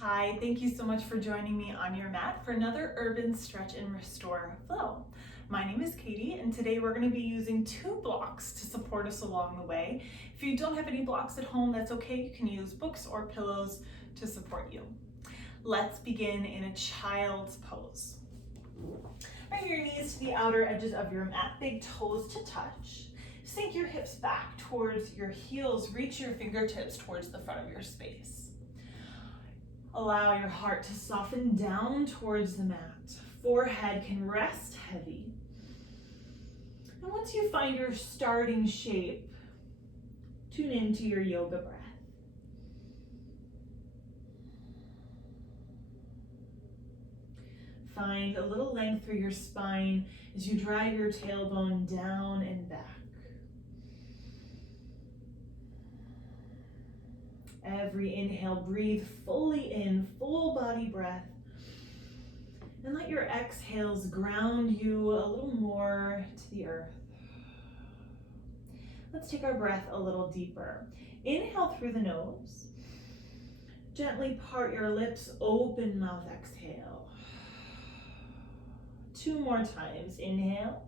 Hi, thank you so much for joining me on your mat for another urban stretch and restore flow. My name is Katie, and today we're going to be using 2 blocks to support us along the way. If you don't have any blocks at home, that's okay. You can use books or pillows to support you. Let's begin in a child's pose. Bring your knees to the outer edges of your mat, big toes to touch. Sink your hips back towards your heels, reach your fingertips towards the front of your space. Allow your heart to soften down towards the mat. Forehead can rest heavy. And once you find your starting shape, tune into your yoga breath. Find a little length through your spine as you drive your tailbone down and back. Every inhale, breathe fully in, full body breath. And let your exhales ground you a little more to the earth. Let's take our breath a little deeper. Inhale through the nose. Gently part your lips, open mouth, exhale. 2 more times. Inhale.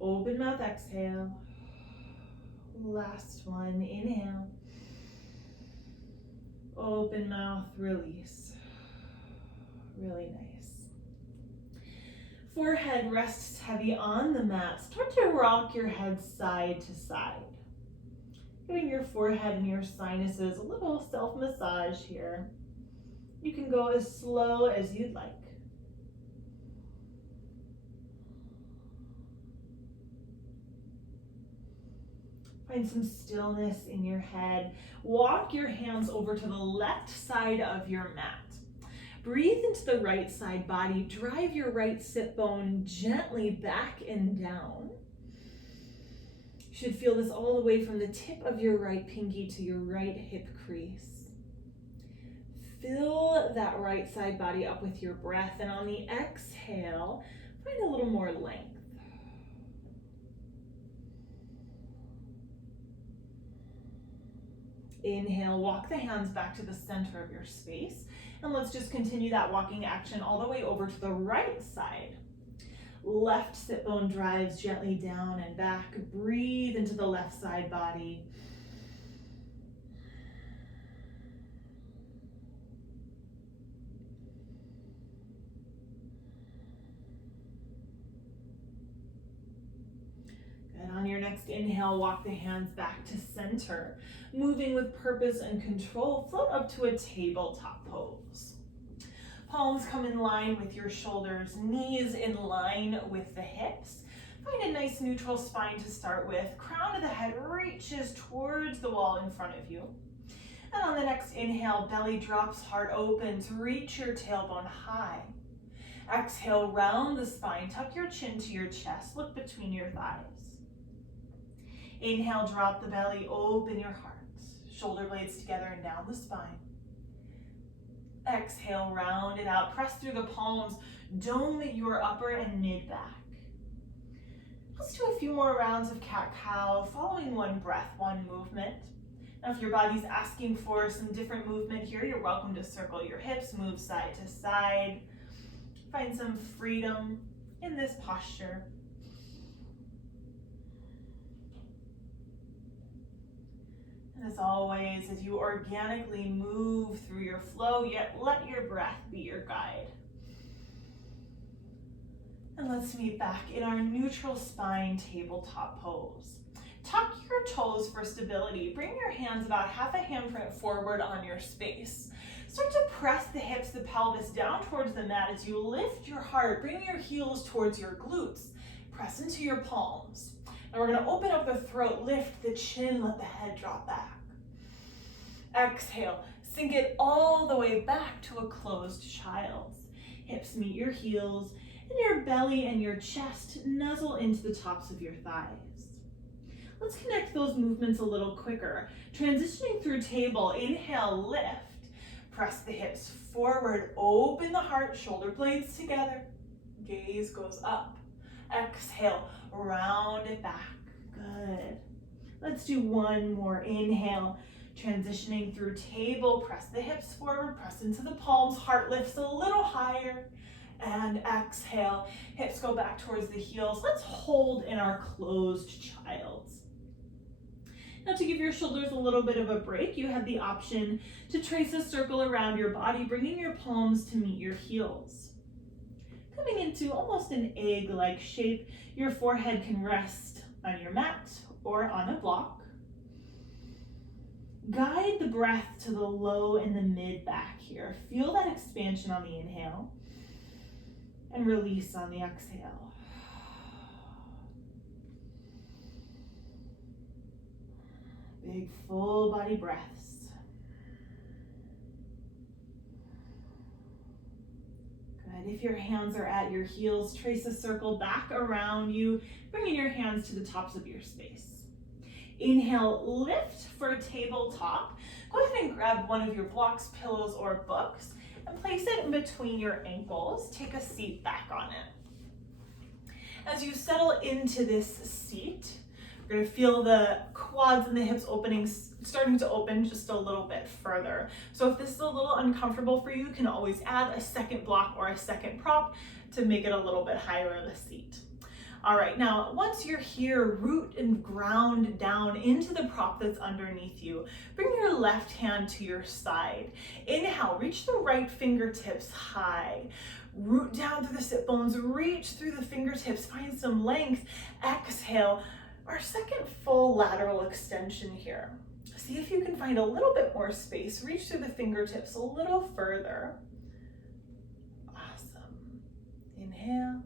Open mouth, exhale. Last one. Inhale. Open mouth, release. Really nice. Forehead rests heavy on the mat. Start to rock your head side to side. Giving your forehead and your sinuses a little self-massage here. You can go as slow as you'd like. Find some stillness in your head. Walk your hands over to the left side of your mat. Breathe into the right side body. Drive your right sit bone gently back and down. You should feel this all the way from the tip of your right pinky to your right hip crease. Fill that right side body up with your breath, and on the exhale, find a little more length. Inhale, walk the hands back to the center of your space. And let's just continue that walking action all the way over to the right side. Left sit bone drives gently down and back. Breathe into the left side body. Good. On your next inhale, walk the hands back to center. Moving with purpose and control, float up to a tabletop pose. Palms come in line with your shoulders, knees in line with the hips. Find a nice neutral spine to start with. Crown of the head reaches towards the wall in front of you. And on the next inhale, belly drops, heart opens, reach your tailbone high. Exhale, round the spine, tuck your chin to your chest, look between your thighs. Inhale, drop the belly, open your heart. Shoulder blades together and down the spine. Exhale, round it out. Press through the palms. Dome your upper and mid back. Let's do a few more rounds of cat-cow, following one breath, one movement. Now, if your body's asking for some different movement here, you're welcome to circle your hips, move side to side. Find some freedom in this posture. As always, as you organically move through your flow, yet let your breath be your guide. And let's meet back in our neutral spine tabletop pose. Tuck your toes for stability. Bring your hands about half a handprint forward on your space. Start to press the hips, the pelvis down towards the mat as you lift your heart. Bring your heels towards your glutes. Press into your palms. And we're going to open up the throat, lift the chin, let the head drop back. Exhale, sink it all the way back to a closed child's. Hips meet your heels, and your belly and your chest nuzzle into the tops of your thighs. Let's connect those movements a little quicker. Transitioning through table, inhale, lift. Press the hips forward, open the heart, shoulder blades together. Gaze goes up. Exhale, round it back. Good. Let's do one more. Inhale, Transitioning through table, press the hips forward, press into the palms, heart lifts a little higher. And exhale, hips go back towards the heels. Let's hold in our closed child's. Now to give your shoulders a little bit of a break, you have the option to trace a circle around your body, bringing your palms to meet your heels. Coming into almost an egg-like shape, your forehead can rest on your mat or on a block. Guide the breath to the low and the mid back here. Feel that expansion on the inhale and release on the exhale. Big full body breaths. Good. If your hands are at your heels, trace a circle back around you, bringing your hands to the tops of your space. Inhale, lift for a tabletop. Go ahead and grab one of your blocks, pillows, or books and place it in between your ankles. Take a seat back on it. As you settle into this seat, you're going to feel the quads and the hips starting to open just a little bit further. So if this is a little uncomfortable for you, you can always add a second block or a second prop to make it a little bit higher of a seat. All right, now once you're here, root and ground down into the prop that's underneath you. Bring your left hand to your side. Inhale, reach the right fingertips high. Root down through the sit bones, reach through the fingertips, find some length. Exhale, our second full lateral extension here. See if you can find a little bit more space. Reach through the fingertips a little further. Awesome. Inhale.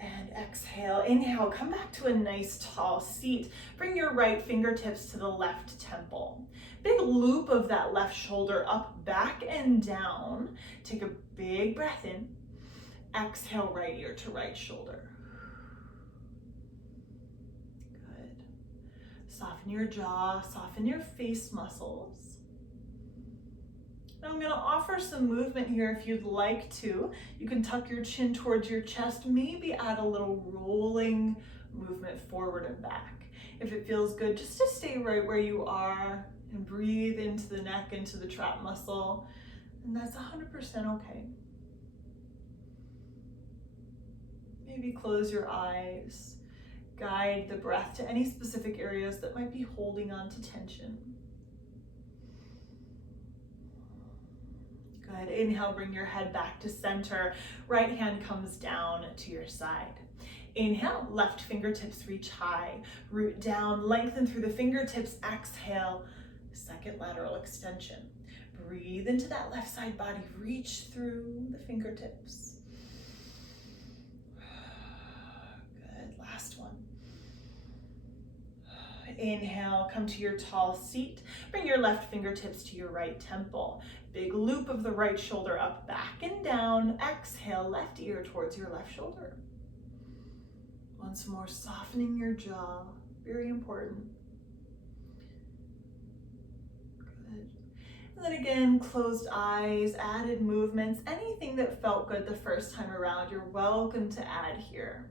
And exhale. Inhale, come back to a nice tall seat. Bring your right fingertips to the left temple. Big loop of that left shoulder up, back, and down. Take a big breath in. Exhale, right ear to right shoulder. Good. Soften your jaw, soften your face muscles. Now I'm going to offer some movement here if you'd like to. You can tuck your chin towards your chest, maybe add a little rolling movement forward and back. If it feels good, just to stay right where you are and breathe into the neck, into the trap muscle, and that's 100% okay. Maybe close your eyes, guide the breath to any specific areas that might be holding on to tension. Good. Inhale, bring your head back to center. Right hand comes down to your side. Inhale, left fingertips reach high. Root down, lengthen through the fingertips. Exhale, second lateral extension. Breathe into that left side body. Reach through the fingertips. Good. Last one. Inhale, come to your tall seat. Bring your left fingertips to your right temple. Big loop of the right shoulder up, back, and down. Exhale, left ear towards your left shoulder. Once more, softening your jaw. Very important. Good. And then again, closed eyes, added movements. Anything that felt good the first time around, you're welcome to add here.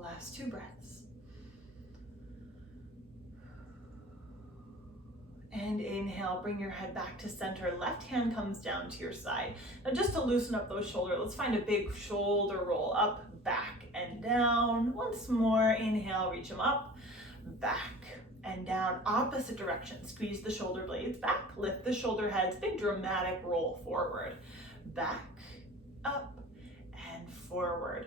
Last two breaths. And inhale, bring your head back to center. Left hand comes down to your side. Now just to loosen up those shoulders, let's find a big shoulder roll up, back, and down. Once more, inhale, reach them up, back, and down. Opposite direction. Squeeze the shoulder blades back, lift the shoulder heads, big dramatic roll forward. Back, up, and forward.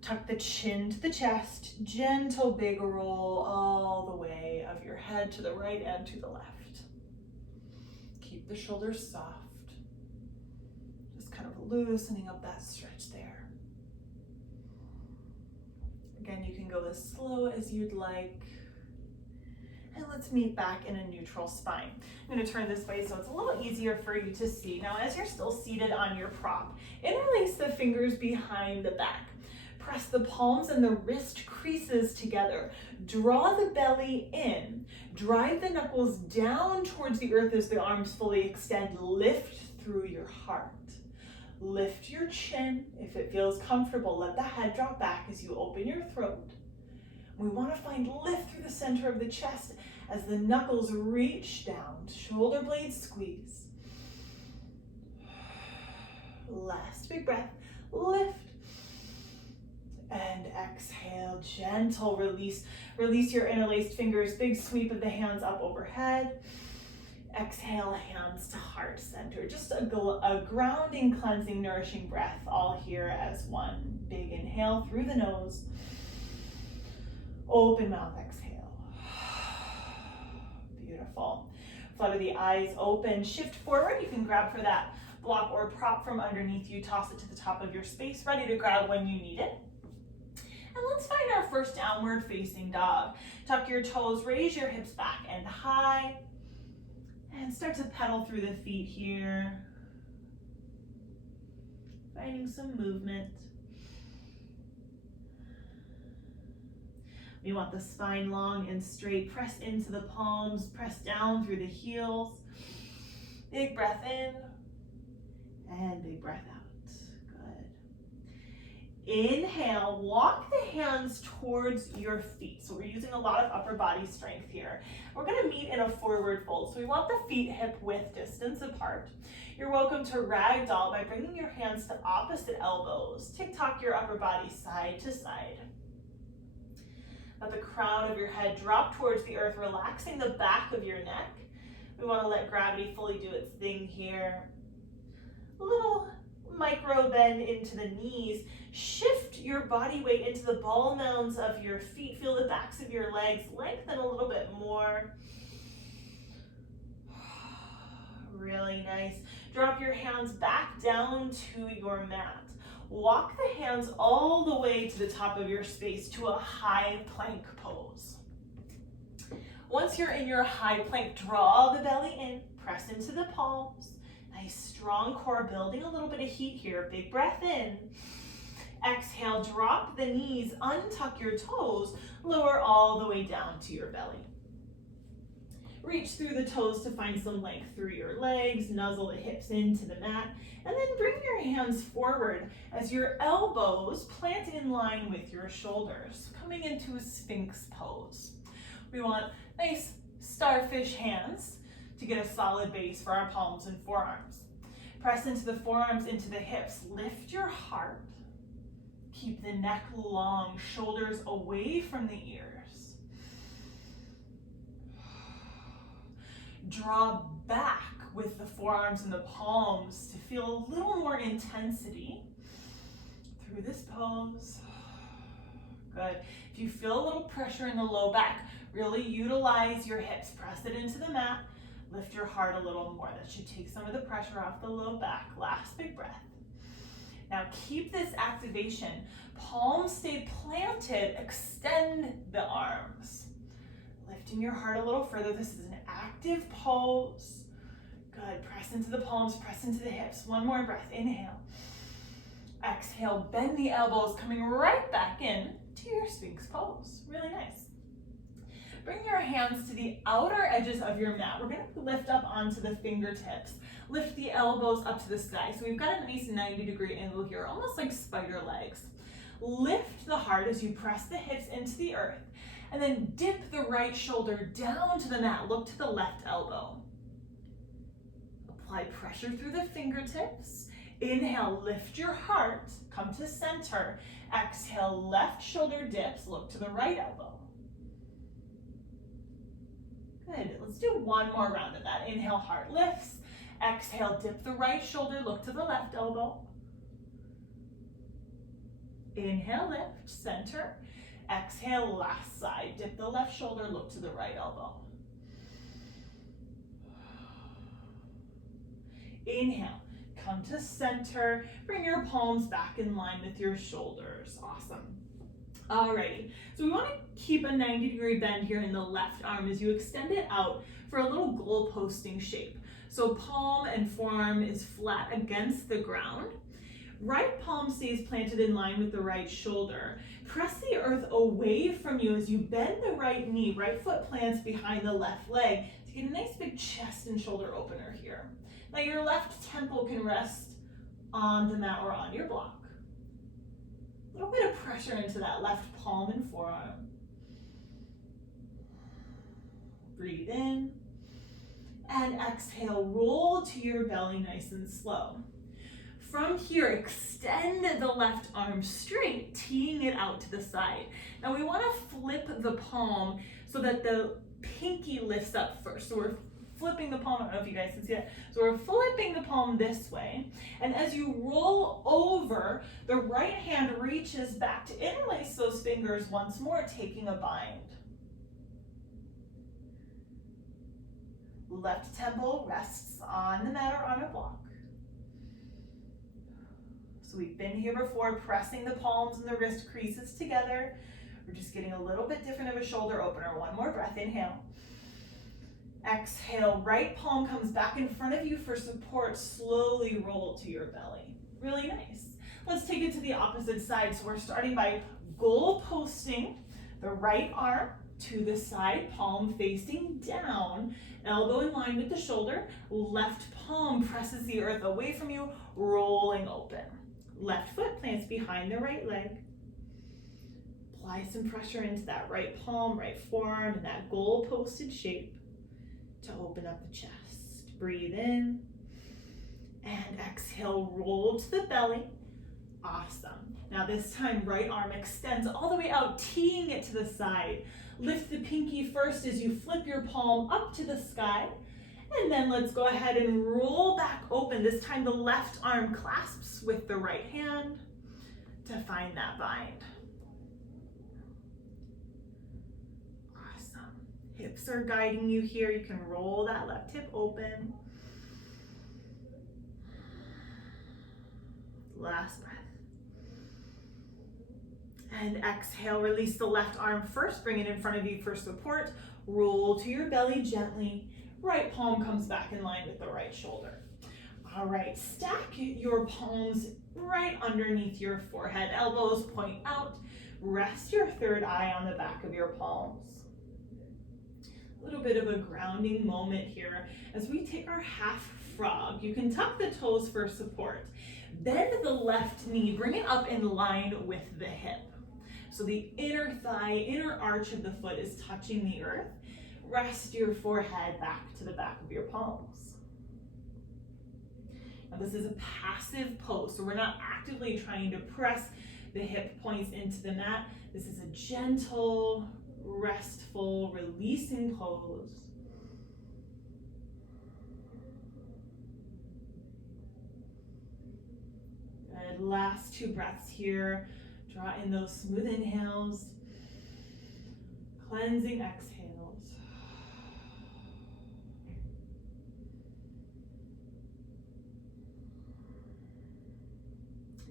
Tuck the chin to the chest, gentle big roll all the way of your head to the right and to the left. Keep the shoulders soft. Just kind of loosening up that stretch there. Again, you can go as slow as you'd like. And let's meet back in a neutral spine. I'm going to turn this way so it's a little easier for you to see. Now, as you're still seated on your prop, interlace the fingers behind the back. Press the palms and the wrist creases together. Draw the belly in. Drive the knuckles down towards the earth as the arms fully extend. Lift through your heart. Lift your chin. If it feels comfortable, let the head drop back as you open your throat. We want to find lift through the center of the chest as the knuckles reach down, shoulder blades squeeze. Last big breath, lift. And exhale, gentle release. Release your interlaced fingers, big sweep of the hands up overhead. Exhale, hands to heart center. Just a grounding, cleansing, nourishing breath, all here as one. Big inhale through the nose. Open mouth, exhale. Beautiful. Flutter the eyes open, shift forward. You can grab for that block or prop from underneath you. Toss it to the top of your space, ready to grab when you need it. And let's find our first downward facing dog. Tuck your toes, raise your hips back and high. And start to pedal through the feet here. Finding some movement. We want the spine long and straight. Press into the palms, press down through the heels. Big breath in and big breath out. Inhale, walk the hands towards your feet. So we're using a lot of upper body strength here. We're gonna meet in a forward fold. So we want the feet hip width distance apart. You're welcome to ragdoll by bringing your hands to opposite elbows. Tick-tock your upper body side to side. Let the crown of your head drop towards the earth, relaxing the back of your neck. We wanna let gravity fully do its thing here. A little micro bend into the knees. Shift your body weight into the ball mounds of your feet. Feel the backs of your legs lengthen a little bit more. Really nice. Drop your hands back down to your mat. Walk the hands all the way to the top of your space to a high plank pose. Once you're in your high plank, draw the belly in, press into the palms. Nice strong core, building a little bit of heat here. Big breath in. Exhale, drop the knees, untuck your toes, lower all the way down to your belly. Reach through the toes to find some length through your legs, nuzzle the hips into the mat, and then bring your hands forward as your elbows plant in line with your shoulders, coming into a Sphinx Pose. We want nice starfish hands to get a solid base for our palms and forearms. Press into the forearms, into the hips. Lift your heart. Keep the neck long, shoulders away from the ears. Draw back with the forearms and the palms to feel a little more intensity through this pose. Good. If you feel a little pressure in the low back, really utilize your hips. Press it into the mat. Lift your heart a little more. That should take some of the pressure off the low back. Last big breath. Now keep this activation. Palms stay planted. Extend the arms. Lifting your heart a little further. This is an active pose. Good. Press into the palms, press into the hips. One more breath. Inhale. Exhale, bend the elbows, coming right back in to your Sphinx Pose. Really nice. Bring your hands to the outer edges of your mat. We're going to lift up onto the fingertips. Lift the elbows up to the sky. So we've got a nice 90-degree angle here, almost like spider legs. Lift the heart as you press the hips into the earth. And then dip the right shoulder down to the mat. Look to the left elbow. Apply pressure through the fingertips. Inhale, lift your heart. Come to center. Exhale, left shoulder dips. Look to the right elbow. Good. Let's do one more round of that. Inhale, heart lifts. Exhale, dip the right shoulder, look to the left elbow. Inhale, lift, center. Exhale, last side. Dip the left shoulder, look to the right elbow. Inhale, come to center. Bring your palms back in line with your shoulders. Awesome. Alrighty, so we want to keep a 90-degree bend here in the left arm as you extend it out for a little goal posting shape. So palm and forearm is flat against the ground. Right palm stays planted in line with the right shoulder. Press the earth away from you as you bend the right knee. Right foot plants behind the left leg to get a nice big chest and shoulder opener here. Now your left temple can rest on the mat or on your block. A little bit of pressure into that left palm and forearm. Breathe in. And exhale, roll to your belly nice and slow. From here, extend the left arm straight, teeing it out to the side. Now we want to flip the palm so that the pinky lifts up first. So we're flipping the palm, I don't know if you guys can see that. So we're flipping the palm this way. And as you roll over, the right hand reaches back to interlace those fingers once more, taking a bind. Left temple rests on the mat or on a block. So we've been here before, pressing the palms and the wrist creases together. We're just getting a little bit different of a shoulder opener. One more breath, inhale. Exhale, right palm comes back in front of you for support. Slowly roll to your belly. Really nice. Let's take it to the opposite side. So we're starting by goal posting the right arm to the side, palm facing down, elbow in line with the shoulder. Left palm presses the earth away from you, rolling open. Left foot plants behind the right leg. Apply some pressure into that right palm, right forearm, in that goal-posted shape to open up the chest. Breathe in and exhale, roll to the belly. Awesome. Now this time, right arm extends all the way out, teeing it to the side. Lift the pinky first as you flip your palm up to the sky. And then let's go ahead and roll back open. This time the left arm clasps with the right hand to find that bind. Awesome. Hips are guiding you here. You can roll that left hip open. Last breath. And exhale, release the left arm first. Bring it in front of you for support. Roll to your belly gently. Right palm comes back in line with the right shoulder. All right, stack your palms right underneath your forehead. Elbows point out. Rest your third eye on the back of your palms. A little bit of a grounding moment here as we take our half frog. You can tuck the toes for support. Bend the left knee, bring it up in line with the hip. So the inner thigh, inner arch of the foot is touching the earth. Rest your forehead back to the back of your palms. Now this is a passive pose, so we're not actively trying to press the hip points into the mat. This is a gentle, restful, releasing pose. Good, last two breaths here. Draw in those smooth inhales, cleansing exhales.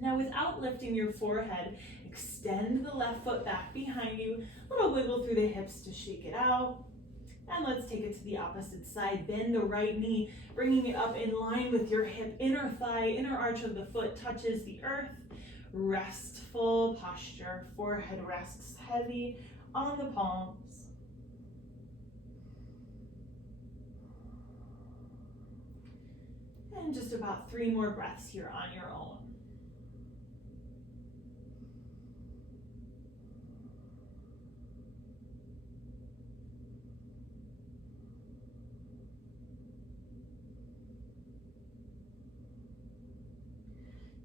Now without lifting your forehead, extend the left foot back behind you. A little wiggle through the hips to shake it out. And let's take it to the opposite side. Bend the right knee, bringing it up in line with your hip. Inner thigh, inner arch of the foot touches the earth. Restful posture. Forehead rests heavy on the palms. And just about 3 more breaths here on your own.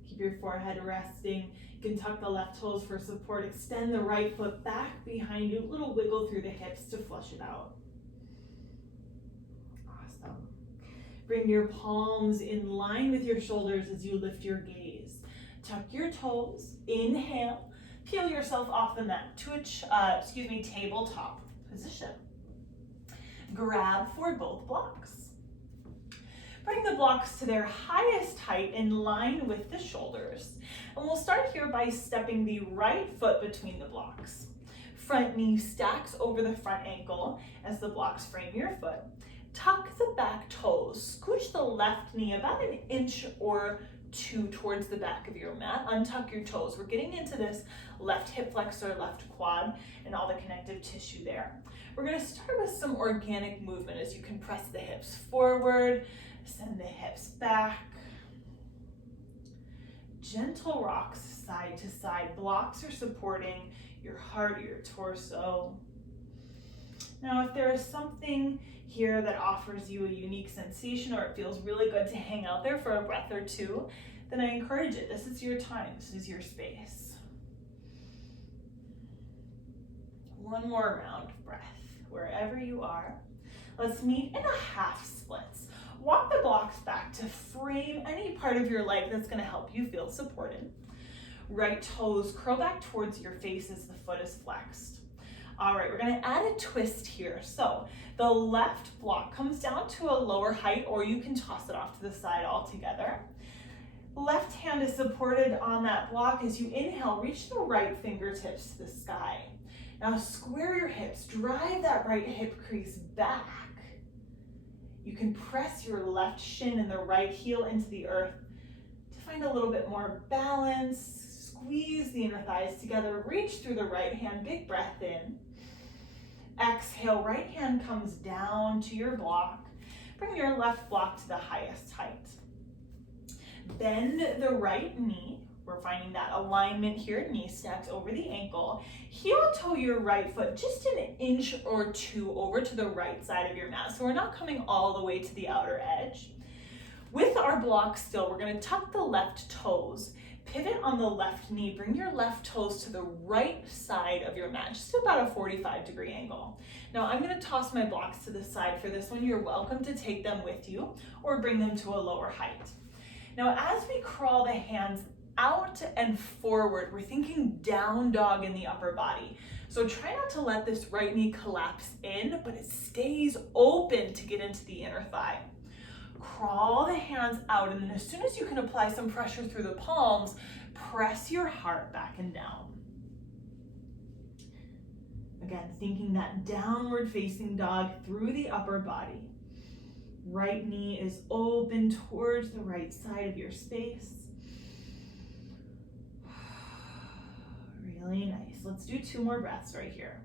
Keep your forehead resting. You can tuck the left toes for support. Extend the right foot back behind you. A little wiggle through the hips to flush it out. Awesome. Bring your palms in line with your shoulders as you lift your gaze. Tuck your toes. Inhale. Peel yourself off the mat to a tabletop position. Grab for both blocks. Bring the blocks to their highest height in line with the shoulders. And we'll start here by stepping the right foot between the blocks. Front knee stacks over the front ankle as the blocks frame your foot. Tuck the back toes. Scooch the left knee about 1 inch or 2 towards the back of your mat. Untuck your toes. We're getting into this left hip flexor, left quad, and all the connective tissue there. We're going to start with some organic movement as you can press the hips forward. Send the hips back. Gentle rocks side to side. Blocks are supporting your heart, your torso. Now, if there is something here that offers you a unique sensation, or it feels really good to hang out there for a breath or two, then I encourage it. This is your time. This is your space. One more round of breath, wherever you are. Let's meet in a half splits. Walk the blocks back to frame any part of your leg that's going to help you feel supported. Right toes curl back towards your face as the foot is flexed. All right, we're going to add a twist here. So the left block comes down to a lower height, or you can toss it off to the side altogether. Left hand is supported on that block. As you inhale, reach the right fingertips to the sky. Now square your hips, drive that right hip crease back. You can press your left shin and the right heel into the earth to find a little bit more balance. Squeeze the inner thighs together, reach through the right hand, big breath in. Exhale, right hand comes down to your block. Bring your left block to the highest height. Bend the right knee. We're finding that alignment here, knee stacks over the ankle. Heel toe your right foot just an inch or two over to the right side of your mat. So we're not coming all the way to the outer edge. With our block still, we're going to tuck the left toes, pivot on the left knee, bring your left toes to the right side of your mat, just about a 45-degree angle. Now I'm going to toss my blocks to the side for this one. You're welcome to take them with you or bring them to a lower height. Now as we crawl the hands out and forward, we're thinking down dog in the upper body. So try not to let this right knee collapse in, but it stays open to get into the inner thigh. Crawl the hands out, and then as soon as you can apply some pressure through the palms, press your heart back and down. Again, thinking that downward facing dog through the upper body. Right knee is open towards the right side of your space. Really nice. Let's do 2 more breaths right here.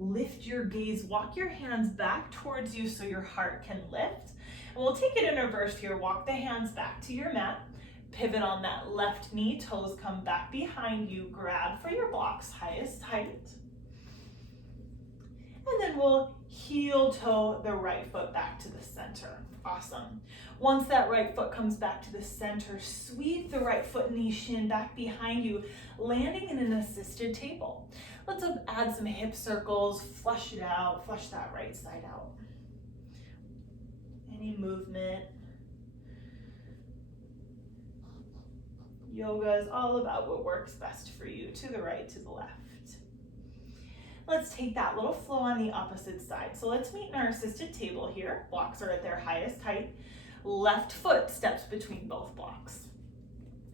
Lift your gaze, walk your hands back towards you so your heart can lift. And we'll take it in reverse here. Walk the hands back to your mat. Pivot on that left knee, toes come back behind you. Grab for your block's highest height. And then we'll heel toe the right foot back to the center. Awesome. Once that right foot comes back to the center, sweep the right foot, knee, shin back behind you, landing in an assisted table. Let's add some hip circles, flush it out, flush that right side out. Any movement. Yoga is all about what works best for you, to the right, to the left. Let's take that little flow on the opposite side. So let's meet in our assisted table here. Blocks are at their highest height. Left foot steps between both blocks.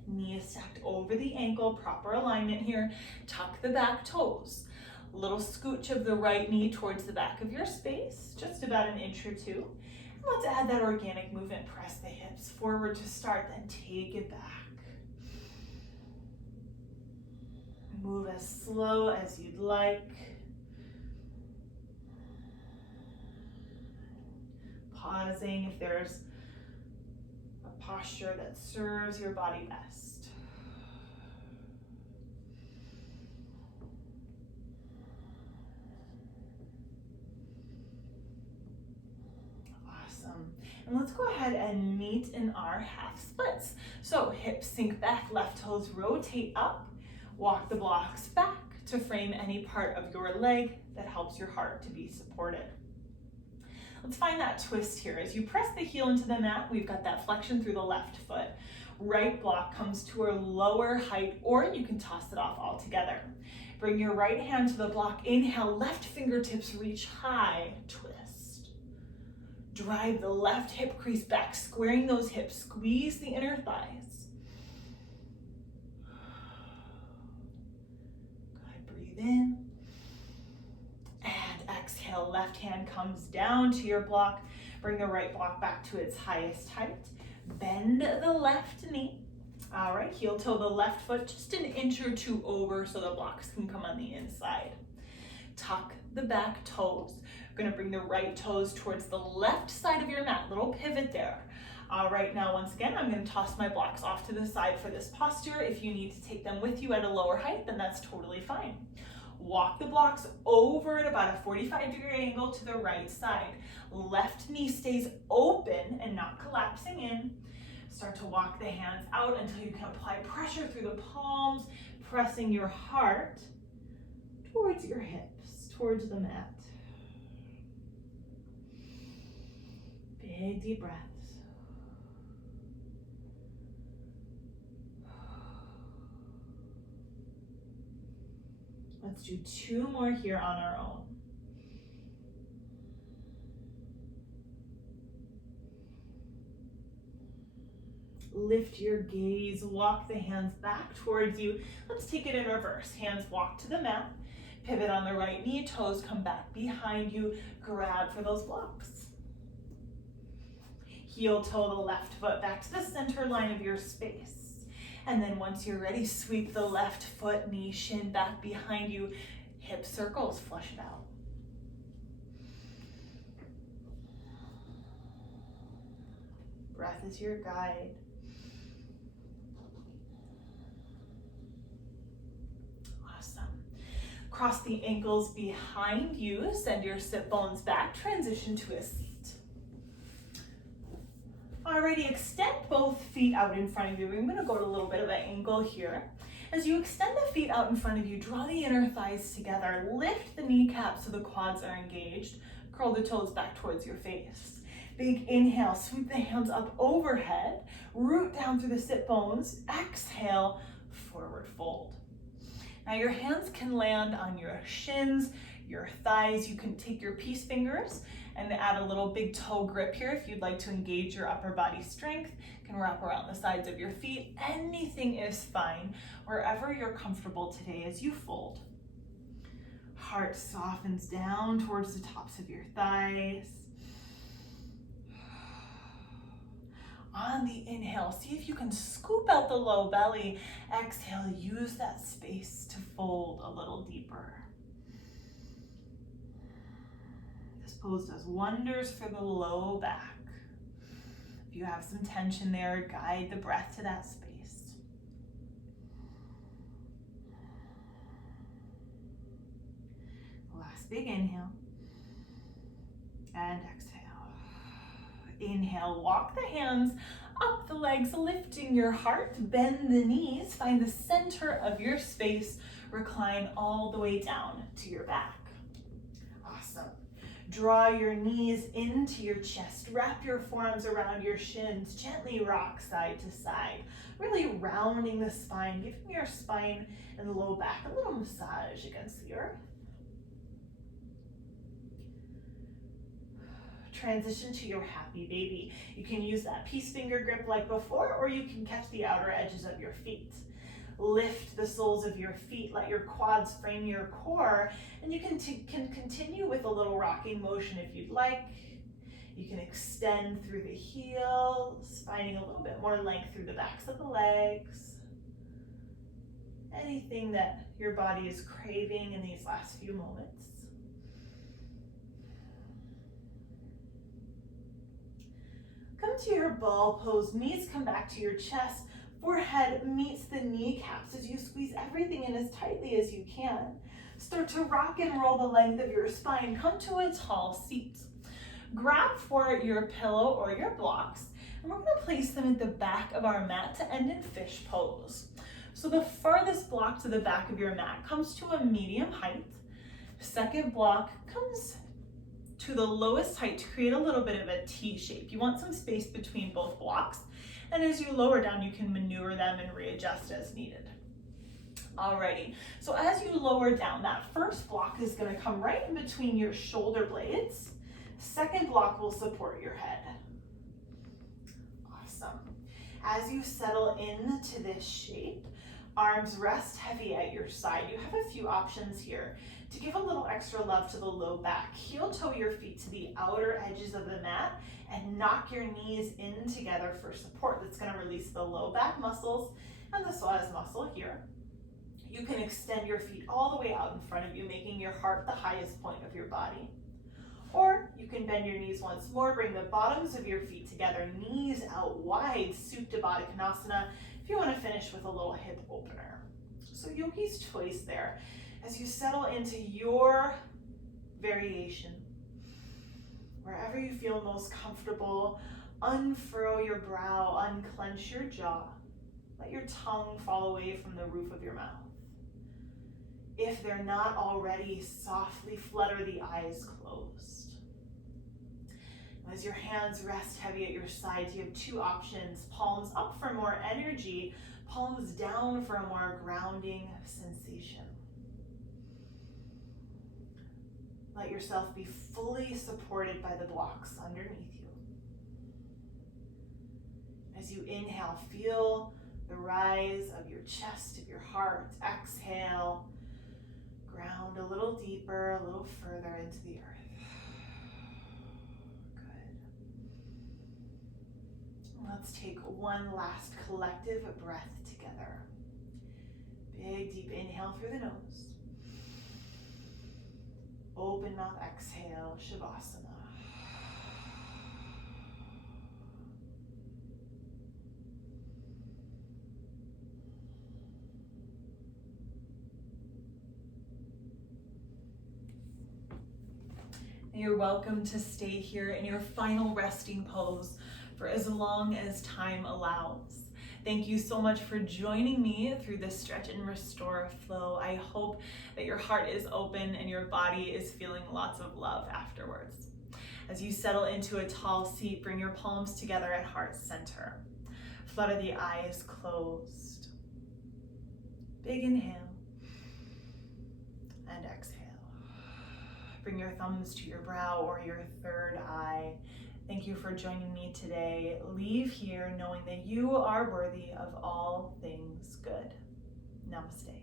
Knee is stacked over the ankle, proper alignment here. Tuck the back toes. Little scooch of the right knee towards the back of your space, just about an inch or two. And let's add that organic movement. Press the hips forward to start, then take it back. Move as slow as you'd like. Pausing if there's a posture that serves your body best. Awesome. And let's go ahead and meet in our half splits. So hips sink back, left toes rotate up. Walk the blocks back to frame any part of your leg that helps your heart to be supported. Let's find that twist here. As you press the heel into the mat, we've got that flexion through the left foot. Right block comes to a lower height, or you can toss it off altogether. Bring your right hand to the block. Inhale, left fingertips reach high, twist. Drive the left hip crease back, squaring those hips. Squeeze the inner thighs. Good, breathe in. And exhale, left hand comes down to your block. Bring the right block back to its highest height. Bend the left knee. All right, heel toe the left foot just an inch or two over so the blocks can come on the inside. Tuck the back toes. We're gonna bring the right toes towards the left side of your mat, little pivot there. All right, now once again, I'm gonna toss my blocks off to the side for this posture. If you need to take them with you at a lower height, then that's totally fine. Walk the blocks over at about a 45-degree angle to the right side. Left knee stays open and not collapsing in. Start to walk the hands out until you can apply pressure through the palms, pressing your heart towards your hips, towards the mat. Big deep breaths. Let's do 2 more here on our own. Lift your gaze, walk the hands back towards you. Let's take it in reverse. Hands walk to the mat, pivot on the right knee, toes come back behind you, grab for those blocks. Heel toe the left foot back to the center line of your space. And then once you're ready, sweep the left foot, knee, shin back behind you, hip circles, flush it out. Breath is your guide. Awesome. Cross the ankles behind you, send your sit bones back, transition to a seat. Alrighty, extend both feet out in front of you. We're going to go to a little bit of an angle here. As you extend the feet out in front of you, draw the inner thighs together. Lift the kneecaps so the quads are engaged. Curl the toes back towards your face. Big inhale, sweep the hands up overhead. Root down through the sit bones. Exhale, forward fold. Now your hands can land on your shins, your thighs. You can take your peace fingers and add a little big toe grip here if you'd like to engage your upper body strength. You can wrap around the sides of your feet. Anything is fine, wherever you're comfortable today as you fold. Heart softens down towards the tops of your thighs. On the inhale, see if you can scoop out the low belly. Exhale, use that space to fold a little deeper. This pose does wonders for the low back. If you have some tension there, guide the breath to that space. Last big inhale. And exhale. Inhale, walk the hands up the legs, lifting your heart, bend the knees, find the center of your space, recline all the way down to your back. Awesome. Draw your knees into your chest, wrap your forearms around your shins, gently rock side to side, really rounding the spine, giving your spine and the low back a little massage against the earth. Transition to your happy baby. You can use that peace finger grip like before, or you can catch the outer edges of your feet. Lift the soles of your feet, let your quads frame your core, and you can continue with a little rocking motion if you'd like. You can extend through the heels, finding a little bit more length through the backs of the legs. Anything that your body is craving in these last few moments. Come to your ball pose, knees come back to your chest, forehead meets the kneecaps as you squeeze everything in as tightly as you can. Start to rock and roll the length of your spine, come to a tall seat. Grab for your pillow or your blocks, and we're gonna place them at the back of our mat to end in fish pose. So the farthest block to the back of your mat comes to a medium height. Second block comes to the lowest height to create a little bit of a T shape. You want some space between both blocks, and as you lower down, you can maneuver them and readjust as needed. Alrighty, so as you lower down, that first block is gonna come right in between your shoulder blades. Second block will support your head. Awesome. As you settle into this shape, arms rest heavy at your side. You have a few options here. To give a little extra love to the low back, heel toe your feet to the outer edges of the mat and knock your knees in together for support. That's going to release the low back muscles and the psoas muscle here. You can extend your feet all the way out in front of you, making your heart the highest point of your body. Or you can bend your knees once more, bring the bottoms of your feet together, knees out wide, Supta Baddha Konasana, if you want to finish with a little hip opener. So yogi's choice there. As you settle into your variation, wherever you feel most comfortable, unfurl your brow, unclench your jaw. Let your tongue fall away from the roof of your mouth. If they're not already, softly flutter the eyes closed. As your hands rest heavy at your sides, you have two options: palms up for more energy, palms down for a more grounding sensation. Let yourself be fully supported by the blocks underneath you. As you inhale, feel the rise of your chest, of your heart. Exhale, ground a little deeper, a little further into the earth. Good. Let's take one last collective breath together. Big, deep inhale through the nose. Open mouth, exhale, Shavasana. You're welcome to stay here in your final resting pose for as long as time allows. Thank you so much for joining me through this stretch and restore flow. I hope that your heart is open and your body is feeling lots of love afterwards. As you settle into a tall seat, bring your palms together at heart center. Flutter the eyes closed. Big inhale and exhale. Bring your thumbs to your brow or your third eye. Thank you for joining me today. Leave here knowing that you are worthy of all things good. Namaste.